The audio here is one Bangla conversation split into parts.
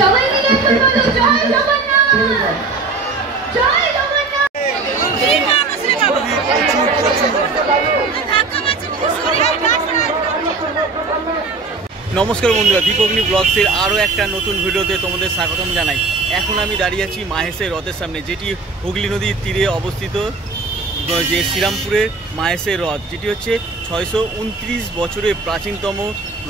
সবাই মিলে একবার বলো জয় জগন্নাথ, জয় জগন্নাথ। নমস্কার বন্ধুরা, দীপগ্নি ব্লগসের আরও একটা নতুন ভিডিওতে তোমাদের স্বাগতম জানাই। এখন আমি দাঁড়িয়ে আছি মাহেশের রথের সামনে, যেটি হুগলি নদীর তীরে অবস্থিত, যে শ্রীরামপুরের মাহেশের রথ, যেটি হচ্ছে 629 বছরের প্রাচীনতম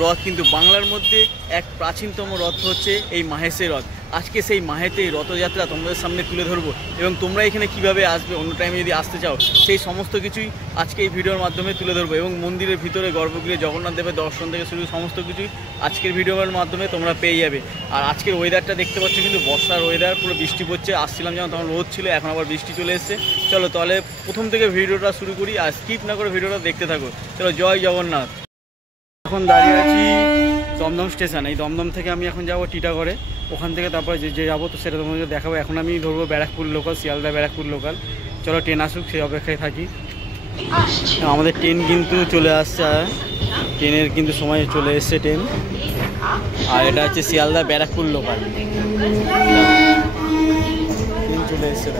রথ। কিন্তু বাংলার মধ্যে এক প্রাচীনতম রথ হচ্ছে এই মাহেশের রথ। আজকে সেই মাহেতে রথযাত্রা তোমাদের সামনে তুলে ধরবো, এবং তোমরা এখানে কিভাবে আসবে, অন্য টাইমে যদি আসতে চাও, সেই সমস্ত কিছুই আজকে এই ভিডিওর মাধ্যমে তুলে ধরবো। এবং মন্দিরের ভিতরে গর্ভগৃহে জগন্নাথ দেবের দর্শন থেকে শুরু সমস্ত কিছুই আজকের ভিডিওর মাধ্যমে তোমরা পেয়ে যাবে। আর আজকের ওয়েদারটা দেখতে পাচ্ছ, কিন্তু বর্ষার ওয়েদার, পুরো বৃষ্টি পড়ছে। আসছিলাম যেমন তখন রোদ ছিল, এখন আবার বৃষ্টি চলে এসেছে। চলো তাহলে প্রথম থেকে ভিডিওটা শুরু করি, আর স্কিপ না করে ভিডিওটা দেখতে থাকো। চলো, জয় জগন্নাথ। এখন দাঁড়িয়ে আছি দমদম স্টেশন। এই দমদম থেকে আমি এখন যাবো টিটাগড়ে, ওখান থেকে তারপরে যে যাবো তো সেটা তোমাদেরকে দেখাবো। এখন আমি ধরবো ব্যারাকপুর লোকাল, শিয়ালদা ব্যারাকপুর লোকাল। চলো ট্রেন আসুক, সেই অপেক্ষায় থাকি। আমাদের ট্রেন কিন্তু চলে আসছে, ট্রেনের কিন্তু সময় চলে এসছে ট্রেন। আর এটা হচ্ছে শিয়ালদা ব্যারাকপুর লোকাল ট্রেন চলে এসছে।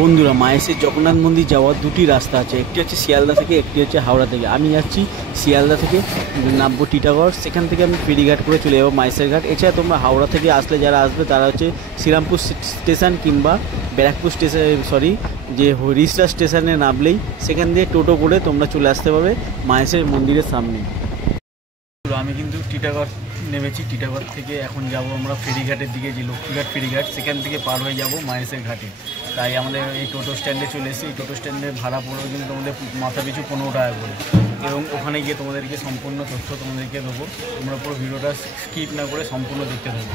বন্ধুরা, মাহেশের জগন্নাথ মন্দির যাওয়ার দুটি রাস্তা আছে, একটি হচ্ছে শিয়ালদা থেকে, একটি হচ্ছে হাওড়া থেকে। আমি যাচ্ছি শিয়ালদা থেকে, নামবো টিটাগড়, সেখান থেকে আমি ফেরিঘাট করে চলে যাবো মাহেশের ঘাট। এছাড়া তোমরা হাওড়া থেকে আসলে যারা আসবে তারা হচ্ছে শ্রীরামপুর স্টেশন কিংবা ব্যারাকপুর স্টেশন, যে রিসরা স্টেশনে নামলেই সেখান দিয়ে টোটো করে তোমরা চলে আসতে পারবে মাহেশের মন্দিরের সামনে। আমি কিন্তু টিটাগড় নেমেছি, টিটাগড় থেকে এখন যাব আমরা ফেরিঘাটের দিকে, যে লক্ষ্মীঘাট ফেরিঘাট, সেখান থেকে পার হয়ে যাব মাহেশের ঘাটে। তাই আমাদের এই টোটো স্ট্যান্ডে চলে এসেছি। এই টোটো স্ট্যান্ডে ভাড়া পড়বে কিন্তু তোমাদের মাথা পিছু 15 টাকা করে, এবং ওখানে গিয়ে তোমাদেরকে সম্পূর্ণ তথ্য তোমাদেরকে দেবো। তোমরা পুরো ভিডিওটা স্কিপ না করে সম্পূর্ণ দেখতে থাকো।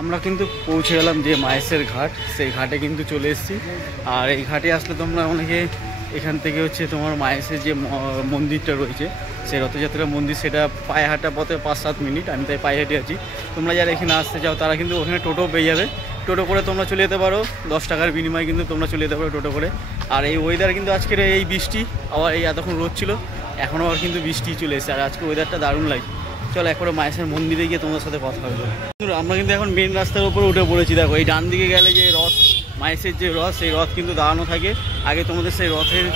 আমরা কিন্তু পৌঁছে গেলাম যে মাহেশের ঘাট, সেই ঘাটে কিন্তু চলে এসেছি। আর এই ঘাটে আসলে তোমরা অনেকে এখান থেকে হচ্ছে তোমার মাহেশের যে মন্দিরটা রয়েছে, সেই রথযাত্রা মন্দির, সেটা পায়ে হাঁটা পথে 5-7 মিনিট, আমি তাই পায়ে হেঁটে আছি। তোমরা যারা এখানে আসতে চাও তারা কিন্তু ওখানে টোটো পেয়ে যাবে, টোটো করে তোমরা চলে যেতে পারো। 10 টাকার বিনিময়ে কিন্তু তোমরা চলে যেতে পারো টোটো করে। আর এই ওয়েদার কিন্তু আজকের এই বৃষ্টি, আবার এই এতক্ষণ রোদ ছিল, এখনও আবার কিন্তু বৃষ্টি চলে এসেছে। আর আজকে ওয়েদারটা দারুণ লাগে। চলো একবারে মাহেশের মন্দিরে গিয়ে তোমাদের সাথে কথা হবে। আমরা কিন্তু এখন মেন রাস্তার উপরে উঠে পড়েছি। দেখো, এই ডান দিকে গেলে যে রথ, মাহেশের যে রথ, সেই রথ কিন্তু দাঁড়ানো থাকে। আগে তোমাদের সেই রথের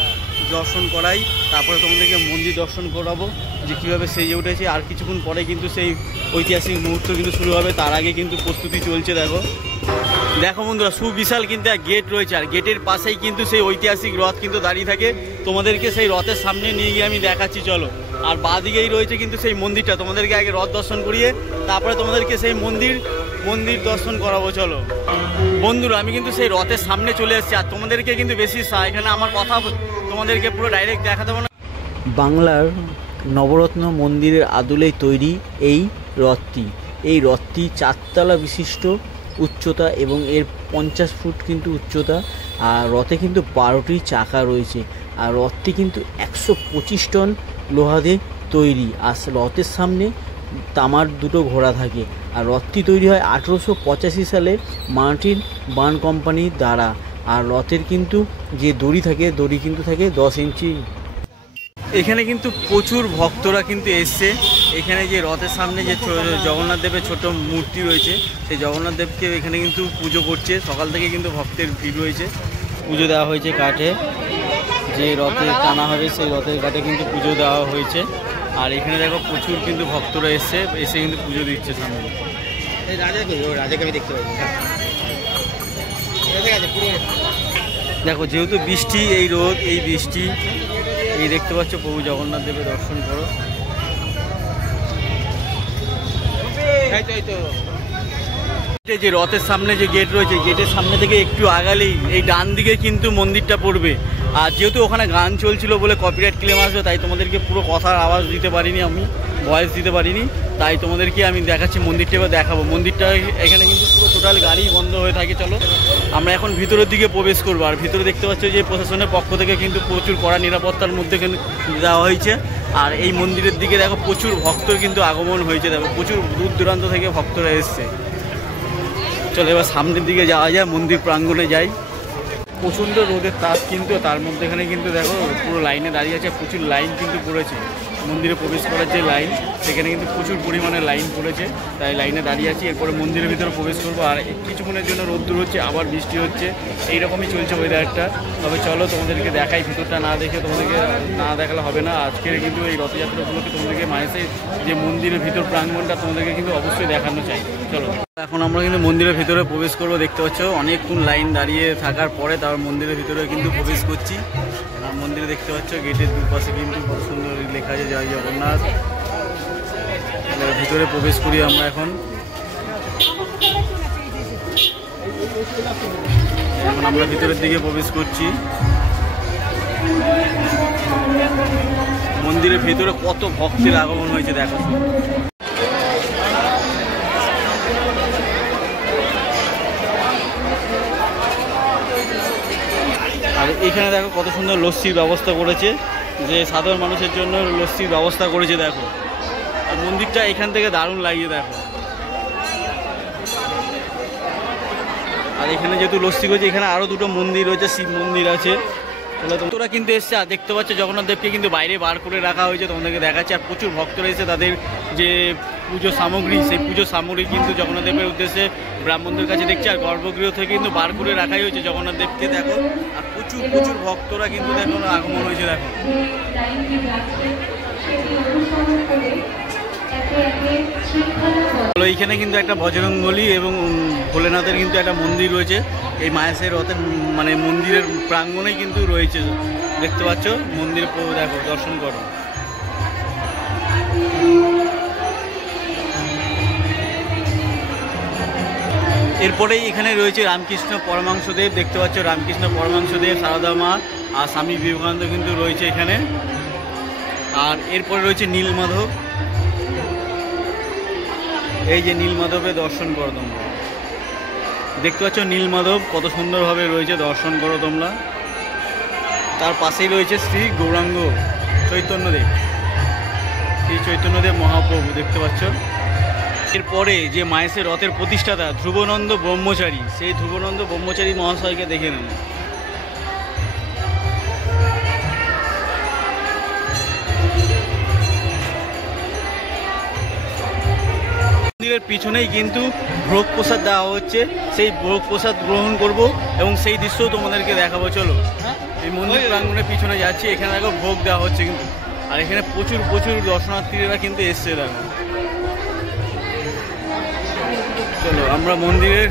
দর্শন করাই, তারপরে তোমাদেরকে মন্দির দর্শন করাবো যে কীভাবে সেজে উঠেছে। আর কিছুক্ষণ পরে কিন্তু সেই ঐতিহাসিক মুহূর্ত কিন্তু শুরু হবে, তার আগে কিন্তু প্রস্তুতি চলছে। দেখো দেখো বন্ধুরা, সুবিশাল কিন্তু এক গেট রয়েছে, আর গেটের পাশেই কিন্তু সেই ঐতিহাসিক রথ কিন্তু দাঁড়িয়ে থাকে। তোমাদেরকে সেই রথের সামনে নিয়ে গিয়ে আমি দেখাচ্ছি, চলো। আর বাঁ দিকেই রয়েছে কিন্তু সেই মন্দিরটা, তোমাদেরকে আগে রথ দর্শন করিয়ে তারপরে তোমাদেরকে সেই মন্দির দর্শন করাবো। চলো বন্ধুরা, আমি কিন্তু সেই রথের সামনে চলে এসেছি। আর তোমাদেরকে কিন্তু বেশি এখানে আমার কথা তোমাদেরকে পুরো ডাইরেক্ট দেখাতে পারবো না। বাংলার নবরত্ন মন্দিরের আদলেই তৈরি এই রথটি। এই রথটি 4 তলা বিশিষ্ট উচ্চতা, এবং এর 50 ফুট কিন্তু উচ্চতা। আর রথে কিন্তু 12টি চাকা রয়েছে। আর রথটি কিন্তু 125 টন লোহা দিয়ে তৈরি। আর রথের সামনে তামার 2টো ঘোড়া থাকে। আর রথটি তৈরি হয় 1885 সালে মার্টিন বার্ন কোম্পানির দ্বারা। আর রথের কিন্তু যে দড়ি থাকে, দড়ি কিন্তু থাকে 10 ইঞ্চি। এখানে কিন্তু প্রচুর ভক্তরা কিন্তু এসছে। এখানে যে রথের সামনে যে জগন্নাথ দেবের ছোট মূর্তি রয়েছে, সেই জগন্নাথ দেবকে এখানে কিন্তু পুজো করছে। সকাল থেকে কিন্তু ভক্তের ভিড় রয়েছে। পুজো দেওয়া হয়েছে কাঠে, যে রথে টানা হবে সেই রথের কাঠে কিন্তু পুজো দেওয়া হয়েছে। আর এখানে দেখো প্রচুর কিন্তু ভক্তরা এসে কিন্তু পুজো দিচ্ছে সামনে। রাজাকে আমি দেখতে পাচ্ছি। দেখো, যেহেতু বৃষ্টি, এই রোদ, এই বৃষ্টি, এই দেখতে পাচ্ছ, প্রভু জগন্নাথ দেবের দর্শন করো। যে রথের সামনে যে গেট রয়েছে, গেটের সামনে থেকে একটু আগালেই এই ডান দিকে কিন্তু মন্দিরটা পড়বে। আর যেহেতু ওখানে গান চলছিল বলে কপিরাইট ক্লেম আসবে, তাই তোমাদেরকে পুরো কথার আওয়াজ দিতে পারিনি আমি, ভয়েস দিতে পারিনি, তাই তোমাদেরকে আমি দেখাচ্ছি মন্দিরটা, এবার দেখাবো মন্দিরটা। এখানে কিন্তু পুরো টোটাল গাড়ি বন্ধ হয়ে থাকে। চলো আমরা এখন ভিতরের দিকে প্রবেশ করবো। আর ভিতরে দেখতে পাচ্ছ যে প্রশাসনের পক্ষ থেকে কিন্তু প্রচুর কড়া নিরাপত্তার মধ্যে কিন্তু দেওয়া হয়েছে। আর এই মন্দিরের দিকে দেখো প্রচুর ভক্তর কিন্তু আগমন হয়েছে, দেখো প্রচুর দূর দূরান্ত থেকে ভক্তরা এসছে। চলো এবার সামনের দিকে যাওয়া যায়, মন্দির প্রাঙ্গণে যাই। প্রচণ্ড রোদের তাপ কিন্তু, তার মধ্যেখানে কিন্তু দেখো পুরো লাইনে দাঁড়িয়ে আছে, প্রচুর লাইন কিন্তু পড়েছে। মন্দিরে প্রবেশ করার যে লাইন, সেখানে কিন্তু প্রচুর পরিমাণে লাইন পড়েছে, তাই লাইনে দাঁড়িয়ে আছি। এরপরে মন্দিরের ভিতরে প্রবেশ করবো। আর কিছুক্ষণের জন্য রোদ্দুর হচ্ছে, আবার বৃষ্টি হচ্ছে, এইরকমই চলছে ওয়েদারটা। তবে চলো তোমাদেরকে দেখাই, ভিতরটা না দেখে তোমাদেরকে না দেখালে হবে না। আজকের কিন্তু এই রথযাত্রা উপলক্ষে তোমাদেরকে মায়ের যে মন্দিরের ভিতর প্রাঙ্গণটা তোমাদেরকে কিন্তু অবশ্যই দেখানো চাই। চলো এখন আমরা কিন্তু মন্দিরের ভিতরে প্রবেশ করবো। দেখতে পাচ্ছ অনেকক্ষণ লাইন দাঁড়িয়ে থাকার পরে তারপর মন্দিরের ভিতরে কিন্তু প্রবেশ করছি। আর মন্দিরে দেখতে পাচ্ছ গেটের দুপাশে কিন্তু খুব সুন্দর লেখা আছে জয় জগন্নাথ। ভিতরে প্রবেশ করি আমরা এখন। এখন আমরা ভিতরের দিকে প্রবেশ করছি। মন্দিরের ভিতরে কত ভক্তের আগমন হয়েছে দেখো। আর এখানে দেখো কত সুন্দর লস্যির ব্যবস্থা করেছে, যে সাধারণ মানুষের জন্য লস্যির ব্যবস্থা করেছে দেখো। আর মন্দিরটা এখান থেকে দারুণ লাগিয়ে দেখো। আর এখানে যেহেতু লস্যি করেছে, এখানে আরও দুটো মন্দির রয়েছে, শিব মন্দির আছে। তোরা কিন্তু এসছে। আর দেখতে পাচ্ছ জগন্নাথ দেবকে কিন্তু বাইরে বার করে রাখা হয়েছে, তোমাদেরকে দেখাচ্ছে। আর প্রচুর ভক্তরা এসে তাদের যে পুজো সামগ্রী, সেই পুজো সামগ্রী কিন্তু জগন্নাথ দেবের উদ্দেশ্যে ব্রাহ্মণদের কাছে দেখছে। আর গর্ভগৃহ থেকে কিন্তু বার করে রাখাই হয়েছে জগন্নাথ দেবকে দেখো। আর প্রচুর প্রচুর ভক্তরা কিন্তু দেখো আগমন হয়েছে দেখো। এইখানে কিন্তু একটা বজরংবলী এবং ভোলেনাথের কিন্তু একটা মন্দির রয়েছে। এই মায়াসের রথের মানে মন্দিরের প্রাঙ্গণেই কিন্তু রয়েছে, দেখতে পাচ্ছ। মন্দির দেখো, দর্শন করো। এরপরেই এখানে রয়েছে রামকৃষ্ণ পরমাংশদেব, দেখতে পাচ্ছ রামকৃষ্ণ পরমাংশদেব, সারদা মা আর স্বামী বিবেকানন্দ কিন্তু রয়েছে এখানে। আর এরপরে রয়েছে নীলমাধব, এই যে নীলমাধবের দর্শন করো তোমরা, দেখতে পাচ্ছ নীলমাধব কত সুন্দরভাবে রয়েছে, দর্শন করো তোমরা। তার পাশেই রয়েছে শ্রী গৌরাঙ্গ চৈতন্যদেব, শ্রী চৈতন্যদেব মহাপ্রভু, দেখতে পাচ্ছ। এরপরে যে মায়ের রথের প্রতিষ্ঠাতা ধ্রুবনন্দ ব্রহ্মচারী, সেই ধ্রুবনন্দ ব্রহ্মচারী মহাশয়কে দেখে নেন। মন্দিরের পিছনেই কিন্তু ভোগ প্রসাদ দেওয়া হচ্ছে, সেই ভোগ প্রসাদ গ্রহণ করব এবং সেই দৃশ্যও তোমাদেরকে দেখাবো। চলো এই মন্দির প্রাঙ্গণের পিছনে যাচ্ছি, এখানে দেখো ভোগ দেওয়া হচ্ছে কিন্তু। আর এখানে প্রচুর প্রচুর দর্শনার্থীরা কিন্তু এসছে দেখো। চলো আমরা মন্দিরের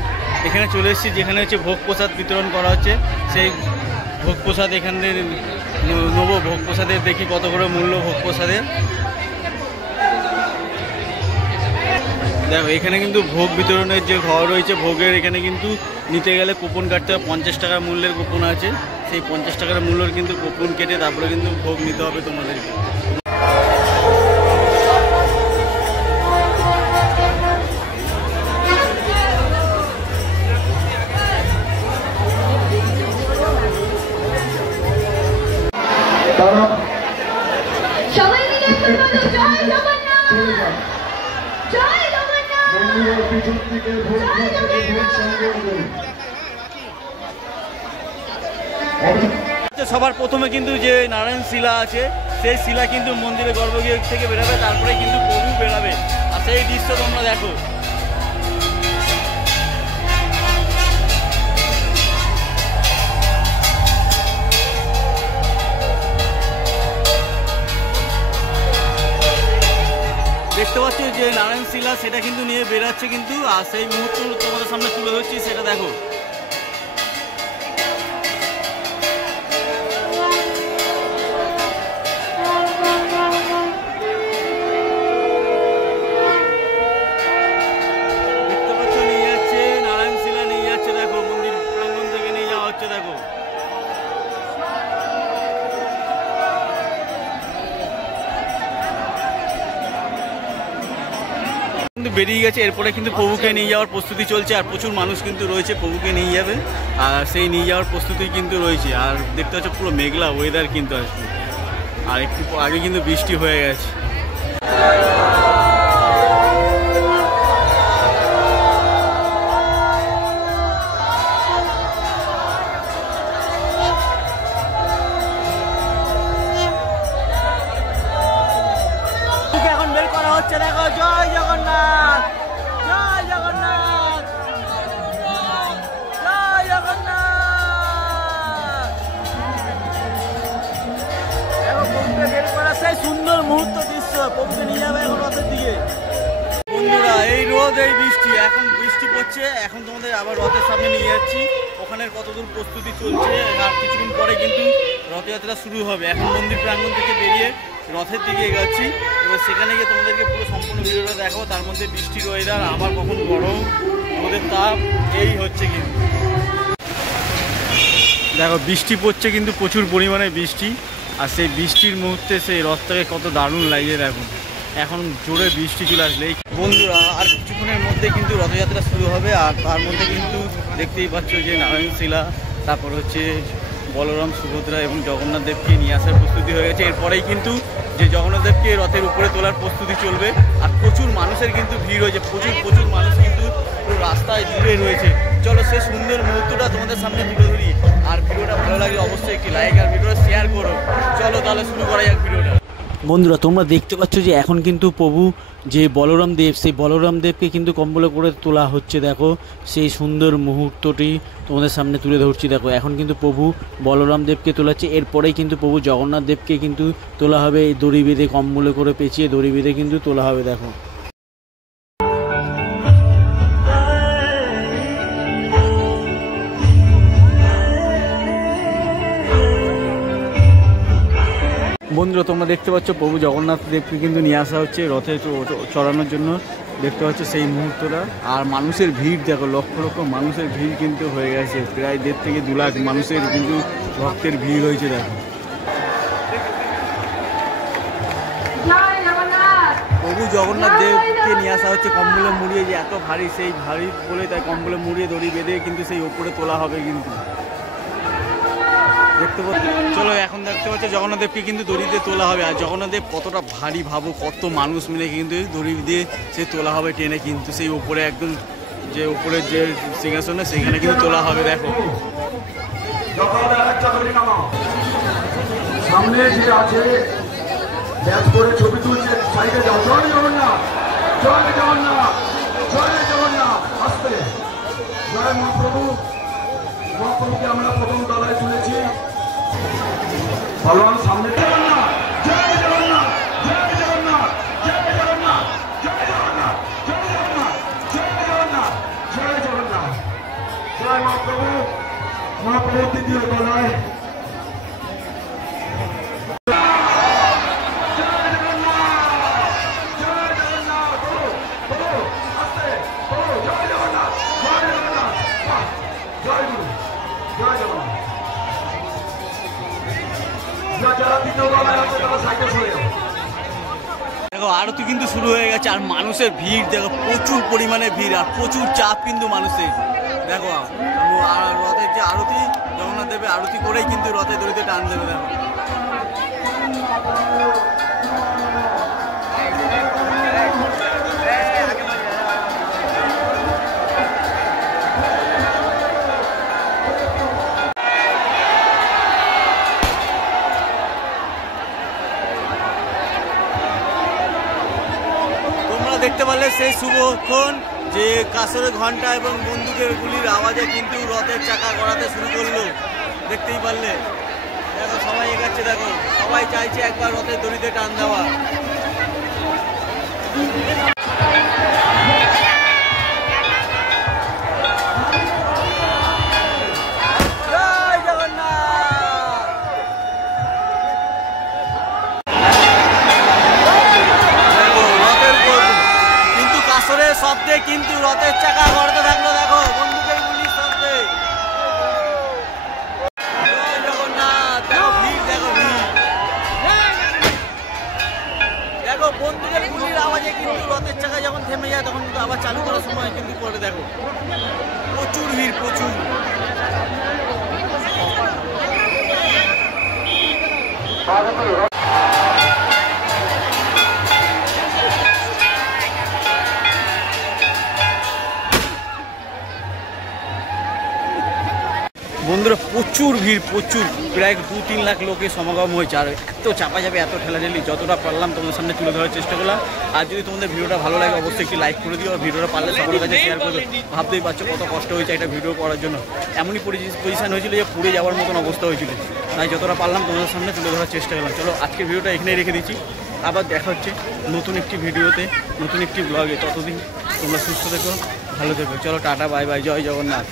এখানে চলে এসেছি, যেখানে হচ্ছে ভোগ প্রসাদ বিতরণ করা হচ্ছে। সেই ভোগ প্রসাদ এখান থেকে নেবো। ভোগ প্রসাদের দেখি কত করে মূল্য ভোগ প্রসাদের। দেখো এখানে কিন্তু ভোগ বিতরণের যে ঘর রয়েছে, ভোগের এখানে কিন্তু নিতে গেলে কুপন কাটতে হবে। 50 টাকা মূল্যের কুপন আছে, সেই 50 টাকার মূল্যের কিন্তু কুপন কেটে তারপরে কিন্তু ভোগ নিতে হবে তোমাদেরকে। সবাই মিলে একবার বলো জয় জগন্নাথ, জয় জগন্নাথ, জয় জগন্নাথ। সবার প্রথমে কিন্তু যে নারায়ণ শিলা আছে, সেই শিলা কিন্তু মন্দিরের গর্ভগৃহ থেকে বেরোবে, তারপরে কিন্তু প্রভু বেরোবে। আর সেই দৃশ্য তোমরা দেখো। দেখতে পাচ্ছ যে নারায়ণ শিলা, সেটা কিন্তু নিয়ে বেরাচ্ছে কিন্তু। আর সেই মুহূর্ত তোমাদের সামনে তুলে ধরছি, সেটা দেখো। দেখতে পাচ্ছ নিয়ে যাচ্ছে নারায়ণ শিলা, নিয়ে যাচ্ছে দেখো, মন্দির প্রাঙ্গণ থেকে নিয়ে যাওয়া হচ্ছে দেখো। কিন্তু বেরিয়ে গেছে, এরপরে কিন্তু প্রভুকে নিয়ে যাওয়ার প্রস্তুতি চলছে। আর প্রচুর মানুষ কিন্তু রয়েছে, প্রভুকে নিয়ে যাবে, আর সেই নিয়ে যাওয়ার প্রস্তুতি কিন্তু রয়েছে। আর দেখতে পাচ্ছ পুরো মেঘলা ওয়েদার কিন্তু আসবে, আর একটু আগে কিন্তু বৃষ্টি হয়ে গেছে। এখন বের করা হচ্ছে, দেখো, জয় জগন্নাথ, জয় জগন্নাথ, জয় জগন্নাথ। দেখো প্রভুকে বের করা, সেই সুন্দর মুহূর্ত দৃশ্য, প্রভুকে নিয়ে যাবে এখন রথের দিকে। বন্ধুরা, এই রোদ, এই বৃষ্টি, এখন বৃষ্টি পড়ছে, এখন তোমাদের আবার রথের সামনে নিয়ে যাচ্ছি। ওখানের কতদূর প্রস্তুতি চলছে, আর কিছুক্ষণ পরে কিন্তু রথযাত্রা শুরু হবে। এখন মন্দির প্রাঙ্গণ থেকে বেরিয়ে রথের দিকে এগোচ্ছি। এবার সেখানে গিয়ে তোমাদেরকে পুরো সম্পূর্ণ ভিডিওটা দেখাবো। তার মধ্যে বৃষ্টির ওয়েদার, আবার কখন গরম, রোদের তাপ, এই হচ্ছে কিন্তু। দেখো বৃষ্টি পড়ছে, কিন্তু প্রচুর পরিমাণে বৃষ্টি। আর সেই বৃষ্টির মুহূর্তে সেই রথটাকে কত দারুণ লাগে দেখো। এখন জোরে বৃষ্টি চলে আসলে বন্ধুরা, আর কিছুক্ষণের মধ্যে কিন্তু রথযাত্রা শুরু হবে। আর তার মধ্যে কিন্তু দেখতেই পাচ্ছ যে নারায়ণশিলা, তারপর হচ্ছে বলরাম, সুভদ্রা এবং জগন্নাথ দেবকে নিয়ে আসার প্রস্তুতি হয়ে গেছে। এরপরেই কিন্তু যে জগন্নাথ দেবকে রথের উপরে তোলার প্রস্তুতি চলবে। আর প্রচুর মানুষের কিন্তু ভিড় হয়েছে, প্রচুর মানুষ কিন্তু পুরো রাস্তায় জুড়ে রয়েছে। চলো সেই সুন্দর মুহূর্তটা তোমাদের সামনে তুলে ধরি। আর ভিডিওটা ভালো লাগলে অবশ্যই একটি লাইক আর ভিডিওটা শেয়ার করো। চলো তাহলে শুরু করা যাক ভিডিওটা। বন্ধুরা, তোমরা দেখতে পাচ্ছ যে এখন কিন্তু প্রভু যে বলরাম দেব, সেই বলরাম দেবকে কিন্তু কম্বলে করে তোলা হচ্ছে। দেখো সেই সুন্দর মুহূর্তটি তোমাদের সামনে তুলে ধরছি। দেখো এখন কিন্তু প্রভু বলরাম দেবকে তোলাচ্ছে, এরপরেই কিন্তু প্রভু জগন্নাথ দেবকে কিন্তু তোলা হবে। এই দড়ি বেঁধে, কম্বলে করে পেঁচিয়ে দড়ি বেঁধে কিন্তু তোলা হবে। দেখো বন্ধুরা, তোমরা দেখতে পাচ্ছ প্রভু জগন্নাথ দেবকে কিন্তু নিয়ে আসা হচ্ছে রথে চড়ানোর জন্য। দেখতে পাচ্ছ সেই মুহূর্তটা। আর মানুষের ভিড় দেখো, লক্ষ লক্ষ মানুষের ভিড় কিন্তু হয়ে গেছে। প্রায় 1.5 থেকে 2 লাখ মানুষের কিন্তু ভক্তের ভিড় হয়েছে। দেখো প্রভু জগন্নাথ দেবকে নিয়ে আসা হচ্ছে কম্বলে মুড়িয়ে, যে এত ভারী, সেই ভারী বলে তাই কম্বলে মুড়িয়ে দড়ি বেঁধে কিন্তু সেই ওপরে তোলা হবে কিন্তু। দেখতে পাচ্ছ, চলো এখন দেখতে পাচ্ছ জগন্নাথ দেবকে কিন্তু দড়ি দিয়ে তোলা হবে। আর জগন্নাথ দেব কতটা ভারী, ভাবো কত মানুষ মিলে কিন্তু দড়ি দিয়ে সে তোলা হবে টেনে, কিন্তু সেই উপরে একদম যে উপরের যে সিংহাসনে সেখানে কিন্তু তোলা হবে। দেখো সামনে যে আছে ব্যাচ করে ছবি তুলছে, সাইডে যাও। জয় জগন্নাথ, জয় জগন্নাথ, জয় জগন্নাথ। আসতে জয় মহাপ্রভু। মহাপ্রভুকে আমরা প্রথম তলায় তুলেছি। ভগবান সামনে জগন্নাথ, জয় জগন্নাথ, জয় জগন্নাথ, জয় জগন্নাথ, জয় জগন্নাথ, জয় জগন্নাথ, জয় জগন্নাথ, জয় জগন্নাথ, জয় মহাপ্রভু। মহাপ্রভু দ্বিতীয় তলায়। দেখো আরতি কিন্তু শুরু হয়ে গেছে। আর মানুষের ভিড় দেখো, প্রচুর পরিমাণে ভিড় আর প্রচুর চাপ কিন্তু মানুষের। দেখো আর রথের যে আরতি, জগন্নাথ দেবের আরতি করেই কিন্তু রথে দড়িতে টান দেবে। দেখো দেখতে পারলে সেই শুভক্ষণ, যে কাসরের ঘন্টা এবং বন্দুকের গুলির আওয়াজে কিন্তু রথের চাকা গড়াতে শুরু করলো। দেখতেই পারলে, দেখো সবাই এগাচ্ছে। দেখো সবাই চাইছে একবার রথের দড়িতে টান দেওয়া। শব্দে কিন্তু রথের চাকা গড়াতে থাকলো। দেখো বন্দুকের গুলির শব্দে। জয় জগন্নাথ। দেখো ভিড়, দেখো ভিড়, দেখো বন্দুকের গুলির আওয়াজে কিন্তু রথের চাকা যখন থেমে যায় তখন কিন্তু আবার চালু করার সময় কিন্তু করে দেখো প্রচুর ভিড় প্রচুর। বন্ধুরা প্রচুর ভিড় প্রচুর, প্রায় 2-3 লাখ লোকের সমাগম হয়েছে। আর এত চাপা যাবে এত ঠেলাঠেলি, যতটা পারলাম তোমাদের সামনে তুলে ধরার চেষ্টা করলাম। আর যদি তোমাদের ভিডিওটা ভালো লাগে অবশ্যই একটি লাইক করে দিও, আর ভিডিওটা পারলে সকলের কাছে শেয়ার করে দিও। ভাবতেই পারছো কত কষ্ট হয়েছে একটা ভিডিও করার জন্য, এমনই পজিশন হয়েছিল যে পুড়ে যাওয়ার মতন অবস্থা হয়েছিল। তাই যতটা পারলাম তোমাদের সামনে তুলে ধরার চেষ্টা করলাম। চলো আজকের ভিডিওটা এখানেই রেখে দিচ্ছি, আবার দেখা হচ্ছে নতুন একটি ভিডিওতে, নতুন একটি ব্লগে। ততদিন তোমরা সুস্থ থেকো, ভালো থেকো। চলো টাটা, বাই বাই, জয় জগন্নাথ।